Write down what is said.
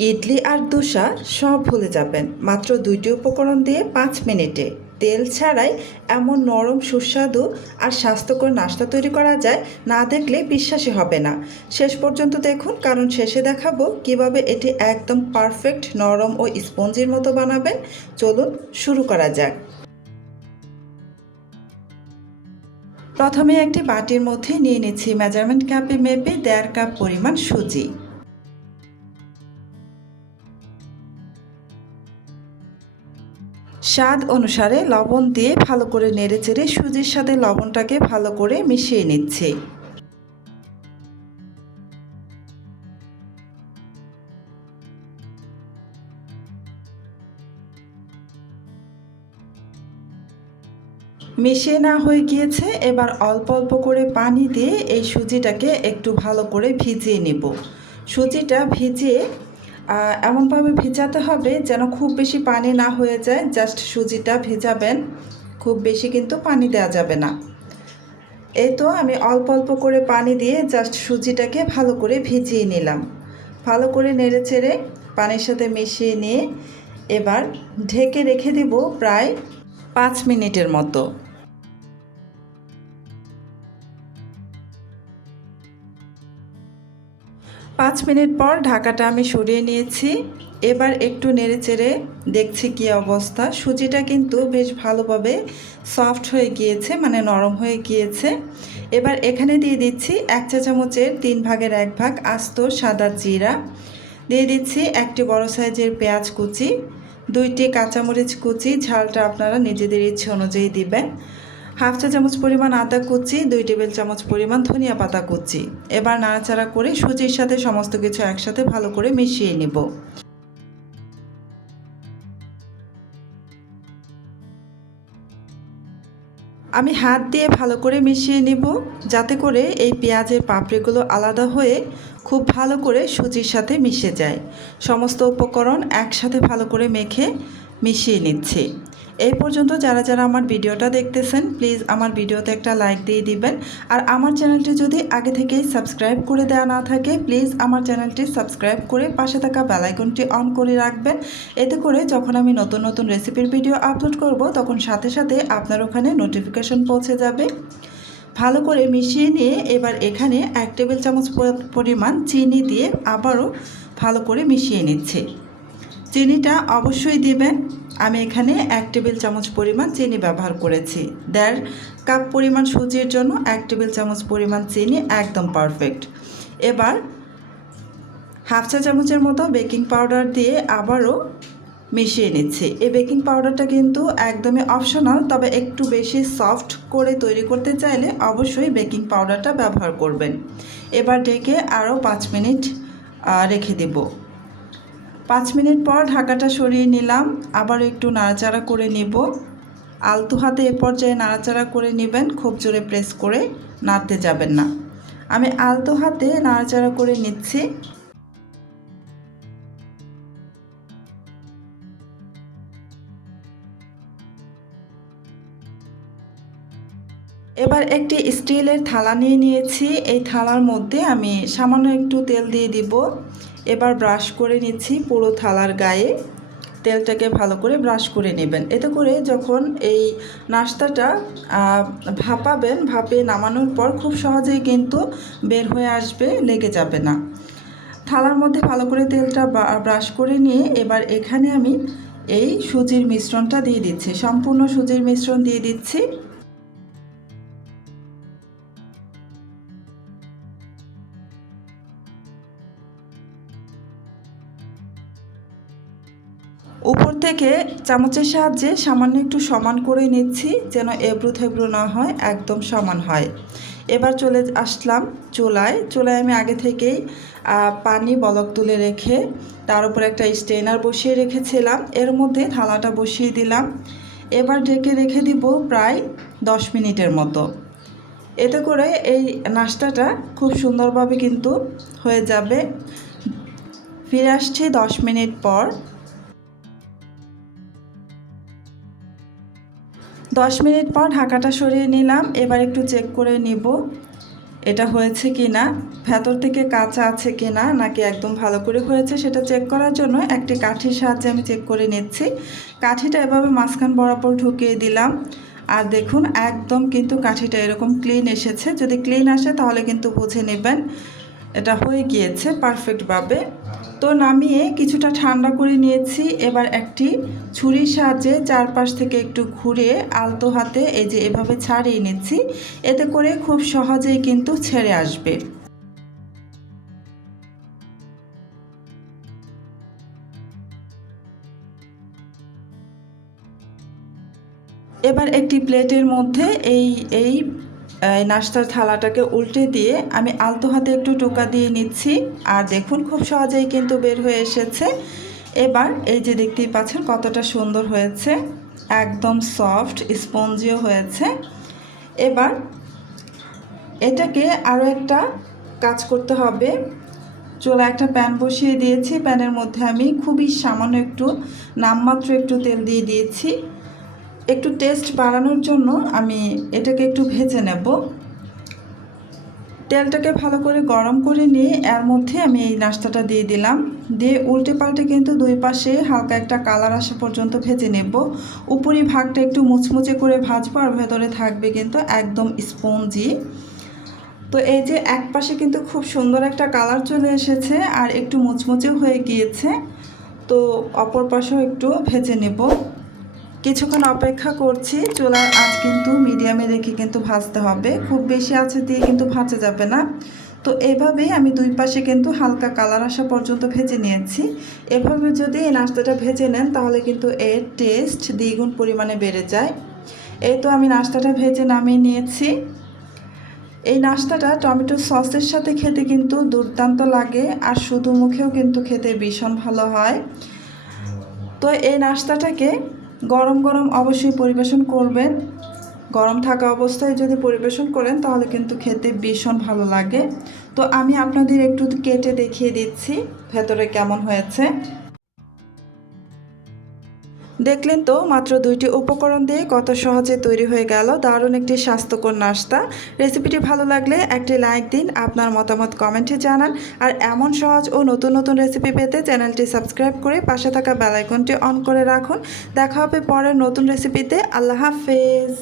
ইডলি আর দোসা সব ভুলে যাবেন মাত্র 2টি উপকরণ দিয়ে 5 মিনিটে। তেল ছাড়াই এমন নরম সুস্বাদু আর স্বাস্থ্যকর নাস্তা তৈরি করা যায়, না দেখলে বিশ্বাসই হবে না। শেষ পর্যন্ত দেখুন, কারণ শেষে দেখাবো কিভাবে এটি একদম পারফেক্ট নরম ও স্পঞ্জির মতো বানাবেন। চলুন শুরু করা যাক। প্রথমে একটি বাটির মধ্যে নিয়ে নিচ্ছি মেজারমেন্ট কাপে মেপে 1.5 কাপ পরিমাণ সুজি। স্বাদ অনুসারে লবণ দিয়ে ভালো করে নেড়েচেড়ে সুজির সাথে লবণটাকে ভালো করে মিশিয়ে নিচ্ছি। মিশিয়ে না হয়ে গিয়েছে, এবার অল্প অল্প করে পানি দিয়ে এই সুজিটাকে একটু ভালো করে ভিজিয়ে নেব। সুজিটা ভিজিয়ে এমনভাবে ভিজাতে হবে যেন খুব বেশি পানি না হয়ে যায়, জাস্ট সুজিটা ভেজাবেন, খুব বেশি কিন্তু পানি দেওয়া যাবে না। এই তো আমি অল্প অল্প করে পানি দিয়ে জাস্ট সুজিটাকে ভালো করে ভিজিয়ে নিলাম। ভালো করে নেড়েচেড়ে পানির সাথে মিশিয়ে নিয়ে এবার ঢেকে রেখে দেব প্রায় 5 মিনিটের মতো। 5 মিনিট পর ঢাকাটা আমি সরিয়ে নিয়েছি। এবার একটু নেড়েচেড়ে দেখছি কি অবস্থা। সুজিটা কিন্তু বেশ ভালোভাবে সফট হয়ে গিয়েছে, মানে নরম হয়ে গিয়েছে। এবার এখানে দিয়ে দিচ্ছি 1 চা চামচের 3/1 ভাগ আস্ত সাদা জিরা, দিয়ে দিচ্ছি একটি বড় সাইজের পেঁয়াজ কুচি, 2টি কাঁচামরিচ কুচি, ঝালটা আপনারা নিজেদের ইচ্ছে অনুযায়ী দিবেন, 1/2 চা চামচ পরিমাণ আদা কুচি, 2 টেবিল চামচ পরিমাণ ধনিয়া পাতা কুচি। এবার নাড়াচাড়া করে সুজির সাথে সমস্ত কিছু একসাথে ভালো করে মিশিয়ে নেব। আমি হাত দিয়ে ভালো করে মিশিয়ে নেব, যাতে করে এই পেঁয়াজের পাপড়িগুলো আলাদা হয়ে খুব ভালো করে সুজির সাথে মিশে যায়। সমস্ত উপকরণ একসাথে ভালো করে মেখে মিশিয়ে নিচ্ছি। এই পর্যন্ত যারা যারা আমার ভিডিওটা দেখতেছেন, প্লিজ আমার ভিডিওতে একটা লাইক দিয়ে দিবেন। আর আমার চ্যানেলটি যদি আগে থেকেই সাবস্ক্রাইব করে দেওয়া না থাকে, প্লিজ আমার চ্যানেলটি সাবস্ক্রাইব করে পাশে থাকা বেল আইকনটি অন করে রাখবেন। এতে করে যখন আমি নতুন নতুন রেসিপির ভিডিও আপলোড করব, তখন সাথে সাথে আপনার ওখানে নোটিফিকেশন পৌঁছে যাবে। ভালো করে মিশিয়ে নিয়ে এবার এখানে 1 টেবিল চামচ পরিমাণ চিনি দিয়ে আবারও ভালো করে মিশিয়ে নিচ্ছি। চিনিটা অবশ্যই দিবেন। আমি এখানে 1 টেবিল চামচ পরিমাণ চিনি ব্যবহার করেছি। 1.5 কাপ পরিমাণ সুজির জন্য 1 টেবিল চামচ পরিমাণ চিনি একদম পারফেক্ট। এবার 1/2 চা চামচের মতো বেকিং পাউডার দিয়ে আবারও মিশিয়ে নিচ্ছি। এই বেকিং পাউডারটা কিন্তু একদমই অপশনাল, তবে একটু বেশি সফট করে তৈরি করতে চাইলে অবশ্যই বেকিং পাউডারটা ব্যবহার করবেন। এবার ঢেকে আরও 5 মিনিট রেখে দেব। 5 মিনিট পর ঢাকাটা সরিয়ে নিলাম, আবার একটু নাড়াচাড়া করে নেব। আলতো হাতে এ পর্যায়ে নাড়াচাড়া করে নেবেন, খুব জোরে প্রেস করে নাড়তে যাবেন না। আমি আলতো হাতে নাড়াচাড়া করে নিচ্ছি। এবার একটি স্টিলের থালা নিয়ে নিয়েছি। এই থালার মধ্যে আমি সামান্য একটু তেল দিয়ে দিব। এবার ব্রাশ করে নিচ্ছি পুরো থালার গায়ে। তেলটাকে ভালো করে ব্রাশ করে নেবেন। এতে করে যখন এই নাস্তাটা ভাপাবেন, ভাপে নামানোর পর খুব সহজেই কিন্তু বের হয়ে আসবে, লেগে যাবে না। থালার মধ্যে ভালো করে তেলটা ব্রাশ করে নিয়ে এবার এখানে আমি এই সুজির মিশ্রণটা দিয়ে দিচ্ছি। সম্পূর্ণ সুজির মিশ্রণ দিয়ে দিচ্ছি। উপর থেকে চামচের সাহায্যে সামান্য একটু সমান করে নিচ্ছি, যেন এবড়ো থেবড়ো না হয়, একদম সমান হয়। এবার চলে আসলাম চুলায়। আমি আগে থেকেই পানি বলক তুলে রেখে তার উপর একটা স্ট্রেনার বসিয়ে রেখেছিলাম। এর মধ্যে থালাটা বসিয়ে দিলাম। এবার ঢেকে রেখে দিব প্রায় 10 মিনিটের মতো। এতে করে এই নাস্তাটা খুব সুন্দরভাবে কিন্তু হয়ে যাবে। ফিরে আসছি 10 মিনিট পর। 10 মিনিট পর ঢাকাটা সরিয়ে নিলাম। এবার একটু চেক করে নিব। এটা হয়েছে কি না, ভেতর থেকে কাঁচা আছে কি না, নাকি একদম ভালো করে হয়েছে সেটা চেক করার জন্য একটি কাঠির সাহায্যে আমি চেক করে নিচ্ছি। কাঠিটা এভাবে মাঝখান বরাবর ঢুকিয়ে দিলাম, আর দেখুন একদম কিন্তু কাঠিটা এরকম ক্লিন এসেছে। যদি ক্লিন আসে তাহলে কিন্তু বুঝে নেবেন এটা হয়ে গিয়েছে পারফেক্টভাবে। তো নামিয়ে কিছুটা ঠান্ডা করে নিয়েছি। এবার একটি ছুরির সাহায্যে চারপাশ থেকে একটু ঘুরে আলতো হাতে এই যে এভাবে ছাড়িয়ে নিচ্ছি, এতে করে খুব সহজেই কিন্তু ছেড়ে আসবে। এবার একটি প্লেটের মধ্যে এই নাস্তার থালাটাকে উল্টে দিয়ে আমি আলতো হাতে একটু টোকা দিয়ে নিচ্ছি, আর দেখুন খুব সহজেই কিন্তু বের হয়ে এসেছে। এবার এই যে দেখতেই পাচ্ছেন কতটা সুন্দর হয়েছে, একদম সফট স্পঞ্জিও হয়েছে। এবার এটাকে আরও একটা কাজ করতে হবে। চুলায় একটা প্যান বসিয়ে দিয়েছি, প্যানের মধ্যে আমি খুবই সামান্য একটু নামমাত্র একটু তেল দিয়ে দিয়েছি। একটু টেস্ট বাড়ানোর জন্য আমি এটাকে একটু ভেজে নেব। তেলটাকে ভালো করে গরম করে নিয়ে এর মধ্যে আমি এই নাস্তাটা দিয়ে দিলাম, দিয়ে উল্টে পাল্টে কিন্তু দুই পাশে হালকা একটা কালার আসা পর্যন্ত ভেজে নেব। উপরি ভাগটা একটু মুচমুচে করে ভাজবো, আর ভেতরে থাকবে কিন্তু একদম স্পঞ্জি। তো এই যে এক পাশে কিন্তু খুব সুন্দর একটা কালার চলে এসেছে আর একটু মুচমুচেও হয়ে গিয়েছে। তো অপর পাশেও একটু ভেজে নেব। কিছুক্ষণ অপেক্ষা করছি। চুলার আঁচ কিন্তু মিডিয়ামে রেখে কিন্তু ভাজতে হবে, খুব বেশি আঁচে দিয়ে কিন্তু ভাজা যাবে না। তো এভাবেই আমি দুই পাশে কিন্তু হালকা কালার আসা পর্যন্ত ভেজে নিয়েছি। এভাবে যদি এই নাস্তাটা ভেজে নেন তাহলে কিন্তু এর টেস্ট দ্বিগুণ পরিমাণে বেড়ে যায়। এই তো আমি নাস্তাটা ভেজে নামিয়ে নিয়েছি। এই নাস্তাটা টমেটো সসের সাথে খেতে কিন্তু দুর্দান্ত লাগে, আর শুধু মুখেও কিন্তু খেতে ভীষণ ভালো হয়। তো এই নাস্তাটাকে গরম গরম অবশ্যই পরিবেশন করবেন। গরম থাকা অবস্থায় যদি পরিবেশন করেন তাহলে কিন্তু খেতে ভীষণ ভালো লাগে। তো আমি আপনাদের একটু কেটে দেখিয়ে দিচ্ছি ভেতরে কেমন হয়েছে। দেখলেন তো, মাত্র 2টি উপকরণ দিয়ে কত সহজে তৈরি হয়ে গেল দারুণ একটি স্বাস্থ্যকর নাস্তা। রেসিপিটি ভালো লাগলে একটি লাইক দিন, আপনার মতামত কমেন্টে জানান, আর এমন সহজ ও নতুন নতুন রেসিপি পেতে চ্যানেলটি সাবস্ক্রাইব করে পাশে থাকা বেল আইকনটি অন করে রাখুন। দেখা হবে পরের নতুন রেসিপিতে। আল্লাহ হাফেজ।